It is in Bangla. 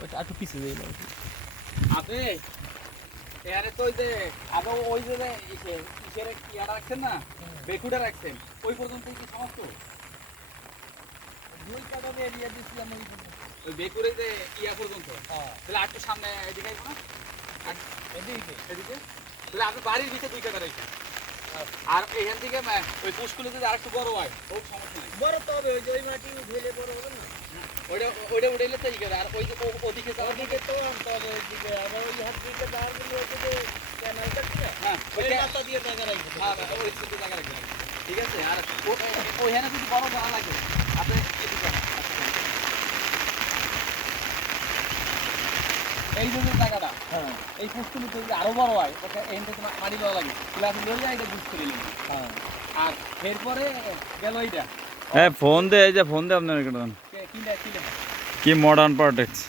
ওইটা একটু পিছিয়ে যাই না আপনি এখানে তো ওই যে আগে ওই যে ইসের ইয়াটা রাখছেন না? বেকুটা রাখছেন। ওই পর্যন্ত কি সমস্ত? দুই কাটা দিয়ে দিয়ে দিছিলাম ওই ওই বেকুরে যে ইয়া পর্যন্ত। হ্যাঁ। তাহলে আর একটু সামনে এদিকে আইবো না? এদিকে। এদিকে? তাহলে আপনি বাড়ির ভিতরে দুই কাটা রাখছেন আর এখান থেকে ওই পুষ্কুলে যদি আর একটু বড় হয় খুব সমস্যা নেই। বড় তো হবে ওই যে ওই মাটি উঠেলে বড় হবে না? ওইটা ওইটা উঠাইলে তো ইয়ে আর ওই ওদিকে ওদিকে তো আনতে হবে ওইদিকে। আবার ওই হাত দিকে ধারগুলো ওই ক্যানালটা কি না হ্যাঁ ওই ওইটা দিয়ে টাকা রাখবে। হ্যাঁ ওই দুটো জায়গা রাখবেন ঠিক আছে? আর ওইখানে যদি বড় জায়গা লাগে আপনি এদিকে আসেন। আচ্ছা, হ্যাঁ। এই যে যে জায়গাটা হ্যাঁ। এই পুষ্কুলি যদি আরও বড় হয় ওটা এখান মা- মাটি দেওয়া লাগে। তাহলে আপনি লড়লে এটা বুঝ করে নেবেন হ্যাঁ। আর এরপরে গেল এইটা। হ্যাঁ ফোন দে এই যে ফোন দে আপনার এখানে। की मॉडर्न प्रोडक्ट्स